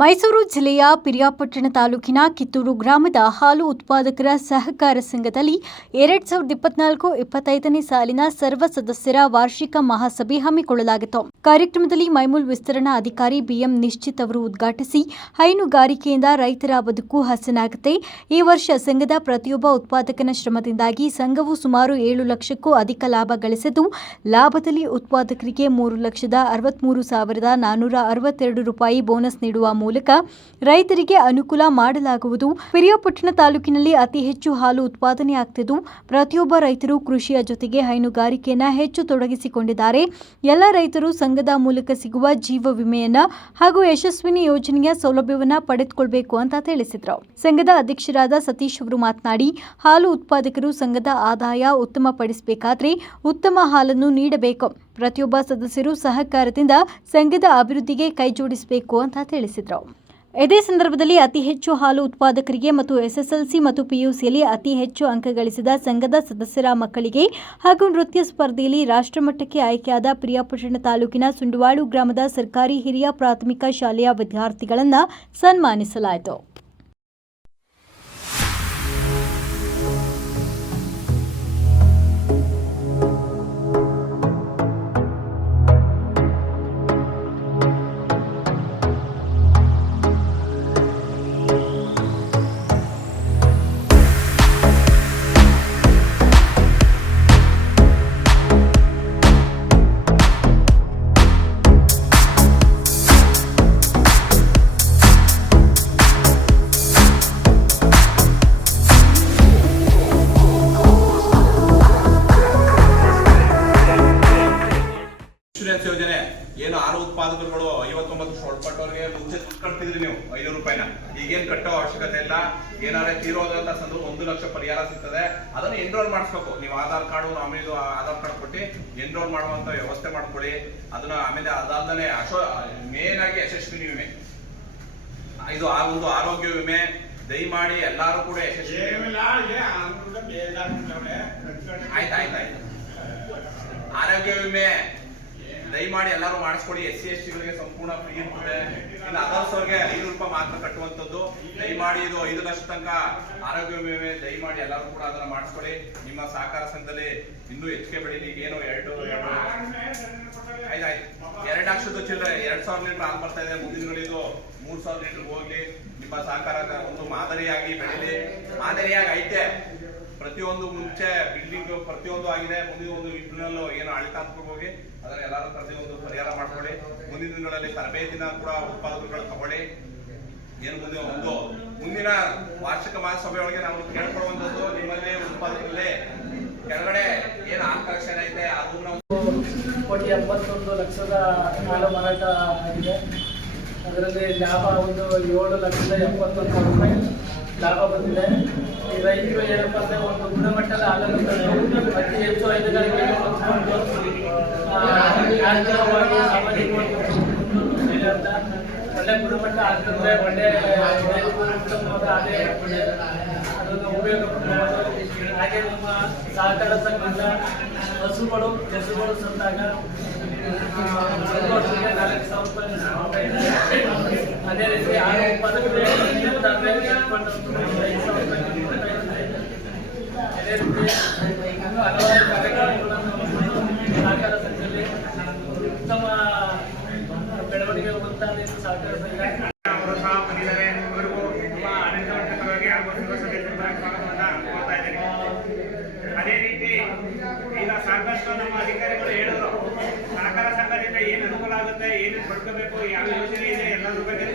ಮೈಸೂರು ಜಿಲ್ಲೆಯ ಪಿರಿಯಾಪಟ್ಟಣ ತಾಲೂಕಿನ ಕಿತ್ತೂರು ಗ್ರಾಮದ ಹಾಲು ಉತ್ಪಾದಕರ ಸಹಕಾರ ಸಂಘದಲ್ಲಿ ಎರಡ್ ಸಾವಿರದ ಇಪ್ಪತ್ನಾಲ್ಕು ಇಪ್ಪತ್ತೈದನೇ ಸಾಲಿನ ಸರ್ವ ಸದಸ್ಯರ ವಾರ್ಷಿಕ ಮಹಾಸಭೆ ಹಮ್ಮಿಕೊಳ್ಳಲಾಗಿತ್ತು. ಕಾರ್ಯಕ್ರಮದಲ್ಲಿ ಮೈಮೂಲ್ ವಿಸ್ತರಣಾ ಅಧಿಕಾರಿ ಬಿಎಂ ನಿಶ್ಚಿತ್ ಅವರು ಉದ್ಘಾಟಿಸಿ ಹೈನುಗಾರಿಕೆಯಿಂದ ರೈತರ ಬದುಕು ಹಸನಾಗುತ್ತೆ. ಈ ವರ್ಷ ಸಂಘದ ಪ್ರತಿಯೊಬ್ಬ ಉತ್ಪಾದಕನ ಶ್ರಮದಿಂದಾಗಿ ಸಂಘವು ಸುಮಾರು ಏಳು ಲಕ್ಷಕ್ಕೂ ಅಧಿಕ ಲಾಭ ಗಳಿಸಿದ್ದು, ಲಾಭದಲ್ಲಿ ಉತ್ಪಾದಕರಿಗೆ ಮೂರು ಲಕ್ಷದ ಅರವತ್ಮೂರು ಸಾವಿರದ ನಾನ್ನೂರ ಅರವತ್ತೆರಡು ರೂಪಾಯಿ ಬೋನಸ್ ನೀಡುವ ಮೂಲಕ ರೈತರಿಗೆ ಅನುಕೂಲ ಮಾಡಲಾಗುವುದು. ಪಿರಿಯಾಪಟ್ಟಣ ತಾಲೂಕಿನಲ್ಲಿ ಅತಿ ಹೆಚ್ಚು ಹಾಲು ಉತ್ಪಾದನೆ ಆಗ್ತಿದ್ದು, ಪ್ರತಿಯೊಬ್ಬ ರೈತರು ಕೃಷಿಯ ಜೊತೆಗೆ ಹೈನುಗಾರಿಕೆಯನ್ನು ಹೆಚ್ಚು ತೊಡಗಿಸಿಕೊಂಡಿದ್ದಾರೆ. ಎಲ್ಲ ರೈತರು ಸಂಘದ ಮೂಲಕ ಸಿಗುವ ಜೀವ ವಿಮೆಯನ್ನ ಹಾಗೂ ಯಶಸ್ವಿನಿ ಯೋಜನೆಯ ಸೌಲಭ್ಯವನ್ನ ಪಡೆದುಕೊಳ್ಬೇಕು ಅಂತ ತಿಳಿಸಿದರು. ಸಂಘದ ಅಧ್ಯಕ್ಷರಾದ ಸತೀಶ್ ಅವರು ಮಾತನಾಡಿ, ಹಾಲು ಉತ್ಪಾದಕರು ಸಂಘದ ಆದಾಯ ಉತ್ತಮಪಡಿಸಬೇಕಾದ್ರೆ ಉತ್ತಮ ಹಾಲನ್ನು ನೀಡಬೇಕು. ಪ್ರತಿಯೊಬ್ಬ ಸದಸ್ಯರು ಸಹಕಾರದಿಂದ ಸಂಘದ ಅಭಿವೃದ್ಧಿಗೆ ಕೈಜೋಡಿಸಬೇಕು ಅಂತ ತಿಳಿಸಿದರು. ಇದೇ ಸಂದರ್ಭದಲ್ಲಿ ಅತಿ ಹೆಚ್ಚು ಹಾಲು ಉತ್ಪಾದಕರಿಗೆ ಮತ್ತು ಎಸ್ಎಸ್ಎಲ್ಸಿ ಮತ್ತು ಪಿಯುಸಿಯಲ್ಲಿ ಅತಿ ಹೆಚ್ಚು ಅಂಕ ಗಳಿಸಿದ ಸಂಘದ ಸದಸ್ಯರ ಮಕ್ಕಳಿಗೆ ಹಾಗೂ ನೃತ್ಯ ಸ್ಪರ್ಧೆಯಲ್ಲಿ ರಾಷ್ಟ್ರಮಟ್ಟಕ್ಕೆ ಆಯ್ಕೆಯಾದ ಪ್ರಿಯಾಪಟ್ಟಣ ತಾಲೂಕಿನ ಸುಂಡವಾಳು ಗ್ರಾಮದ ಸರ್ಕಾರಿ ಹಿರಿಯ ಪ್ರಾಥಮಿಕ ಶಾಲೆಯ ವಿದ್ಯಾರ್ಥಿಗಳನ್ನು ಸನ್ಮಾನಿಸಲಾಯಿತು. ಮುಂಚೆ ದುಡ್ಡು ಕಟ್ತಿದ್ರಿ ನೀವು ಐನೂರು ರೂಪಾಯಿನ. ಈಗೇನ್ ಕಟ್ಟೋ ಅವಶ್ಯಕತೆ ಇಲ್ಲ. ಏನಾದ್ರೆ ತೀರೋದಂತ ಸಂದರ್ಭ ಒಂದು ಲಕ್ಷ ಪರಿಹಾರ ಸಿಗ್ತದೆ. ಅದನ್ನ ಎನ್ರೋಲ್ ಮಾಡಿಸ್ಬೇಕು. ನೀವು ಆಧಾರ್ ಕಾರ್ಡು ಆಮೇಲೆ ಆಧಾರ್ ಕಾರ್ಡ್ ಕೊಟ್ಟು ಎನ್ರೋಲ್ ಮಾಡುವಂತ ವ್ಯವಸ್ಥೆ ಮಾಡ್ಕೊಳ್ಳಿ. ಅದನ್ನ ಆಮೇಲೆ ಅದಾದ್ಮೇಲೆ ಅಶೋ ಮೇನ್ ಆಗಿ ಯಶಸ್ವಿನಿ ವಿಮೆ. ಇದು ಆ ಒಂದು ಆರೋಗ್ಯ ವಿಮೆ. ದಯಮಾಡಿ ಎಲ್ಲಾರು ಕೂಡ ಯಶಸ್ವಿ ಆಯ್ತಾಯ್ತಾಯ್ತು ಆಯ್ತು ಆಯ್ತು. ಆರೋಗ್ಯ ವಿಮೆ. ದಯಮಾಡಿ ಎಲ್ಲರೂ ಮಾಡಿಸ್ಕೊಡಿ. ಎಸ್ ಸಿ ಎಸ್ ಟಿಗಳಿಗೆ ಸಂಪೂರ್ಣ ಫ್ರೀ ಇರ್ತದೆ. ಇನ್ನು ಅದರ್ಸ್ ಅವ್ರಿಗೆ ಐದು ರೂಪಾಯಿ ಮಾತ್ರ ಕಟ್ಟುವಂಥದ್ದು. ದಯಮಾಡಿ ಇದು ಐದು ಲಕ್ಷ ತನಕ ಆರೋಗ್ಯ ವಿಮೆ, ದಯಮಾಡಿ ಎಲ್ಲರೂ ಕೂಡ ಅದನ್ನ ಮಾಡಿಸ್ಕೊಡಿ. ನಿಮ್ಮ ಸಹಕಾರ ಸಂಘದಲ್ಲಿ ಇನ್ನೂ ಹೆಚ್ಚಿಗೆ ಬೆಳೀಲಿ. ಏನು, ಎರಡು ಎರಡು ಆಯ್ತು ಆಯ್ತು. ಎರಡು ಲಕ್ಷದ ಚಿಲ್ಲರೆ, ಎರಡ್ ಸಾವಿರ ಲೀಟರ್ ಹಾಲು ಬರ್ತಾ ಇದೆ. ಮುಂದಿನ ಗಳಿದು ಮೂರ್ ಸಾವಿರ ಲೀಟರ್ ಹೋಗ್ಲಿ. ನಿಮ್ಮ ಸಹಕಾರ ಒಂದು ಮಾದರಿಯಾಗಿ ಬೆಳೀಲಿ. ಮಾದರಿಯಾಗಿ ಐತೆ. ಪ್ರತಿಯೊಂದು ಮುಂಚೆ ಬಿಲ್ಡಿಂಗ್ ಪ್ರತಿಯೊಂದು ಆಗಿದೆ. ಮುಂದಿನ ಒಂದು ಇಂಟರ್ನಲ್ ಏನು ಆಡಳಿತಾತ್ಮಕ ಹೋಗಿ, ಅದನ್ನ ಎಲ್ಲರೂ ಪ್ರತಿಯೊಂದು ಪರಿಹಾರ ಮಾಡ್ಕೊಳ್ಳಿ. ಮುಂದಿನ ದಿನಗಳಲ್ಲಿ ತರಬೇತಿನ ಕೂಡ ಉತ್ಪಾದಕರುಗಳು ತಗೊಳ್ಳಿ. ಏನು ಮುಂದೆ ಒಂದು, ಮುಂದಿನ ವಾರ್ಷಿಕ ಮಹಾಸಭೆಯೊಳಗೆ ನಾವು ಕೇಳ್ಕೊಳ್ಳುವಂಥದ್ದು ನಿಮ್ಮಲ್ಲಿ, ಉತ್ಪಾದಕರಲ್ಲಿ. ಕೆಳಗಡೆ ಏನು ಆಕರ್ಷಣೆ ಐತೆ ನಾವು ಕೋಟಿ ಎಪ್ಪತ್ತೊಂದು ಲಕ್ಷದ ಕಾಲ ಮಾರಾಟ ಆಗಿದೆ. ಅದರಲ್ಲಿ ಲಾಭ ಒಂದು ಏಳು ಲಕ್ಷದ ಎಪ್ಪತ್ತೊಂದು ರೂಪಾಯಿ. ಲಾಭ ಬಂದಿದೆ ಈ ರೈತರು ಏನಪ್ಪ ಅಂದರೆ ಒಂದು ಗುಣಮಟ್ಟದ ಹಾಲನ್ನು ಅತಿ ಹೆಚ್ಚು ಹೈನುಗಾರಿಕೆ ಹೊಂದ್ಕೊಂಡು, ಆರ್ಥಿಕವಾಗಿ ಸಾಮಾಜಿಕವಾಗಿ ಒಳ್ಳೆ ಗುಣಮಟ್ಟ ಆಗ್ತದೆ ಒಳ್ಳೆ ಉತ್ತಮವಾದ. ಅದನ್ನು ಉಪಯೋಗ. ಹಾಗೆ ನಮ್ಮ ಸಹಕಾರ ಸಂಘದ ಹಸುಗಳು ಒಂದು ವರ್ಷಕ್ಕೆ ನಾಲ್ಕು ಸಾವಿರ ರೂಪಾಯಿ. ಅದೇ ರೀತಿ ಆರು ಉತ್ಪಾದಕರು. ಅದೇ ರೀತಿ ಹಲವಾರು ಕಾರ್ಯಕ್ರಮಗಳನ್ನು ಸಹಕಾರ ಉತ್ತಮ ಬೆಳವಣಿಗೆ ಹೊಂದ್ತಾ ಸಹಕಾರ ಸಂಘ ಅವರು ಸಹ ಬಂದಿದ್ದಾರೆ ಅವರಿಗೂ ತುಂಬಾ ಆಡಳಿತಾತ್ಮಕವಾಗಿ ಹಾಗೂ ಸಂಘಸಭೆ ಸ್ವಾಗತವನ್ನ ಕೋರ್ತಾ ಇದ್ದೇನೆ ಅದೇ ರೀತಿ ಈಗ ಸಾಕಷ್ಟು ನಮ್ಮ ಅಧಿಕಾರಿಗಳು ಹೇಳಿದ್ರು. ಸಹಕಾರ ಸಂಘದಿಂದ ಏನು ಅನುಕೂಲ ಆಗುತ್ತೆ, ಏನು ಪಡ್ಕೋಬೇಕು, ಯಾವ ಯೋಜನೆ ಇದೆ, ಎಲ್ಲದರ ಬಗ್ಗೆ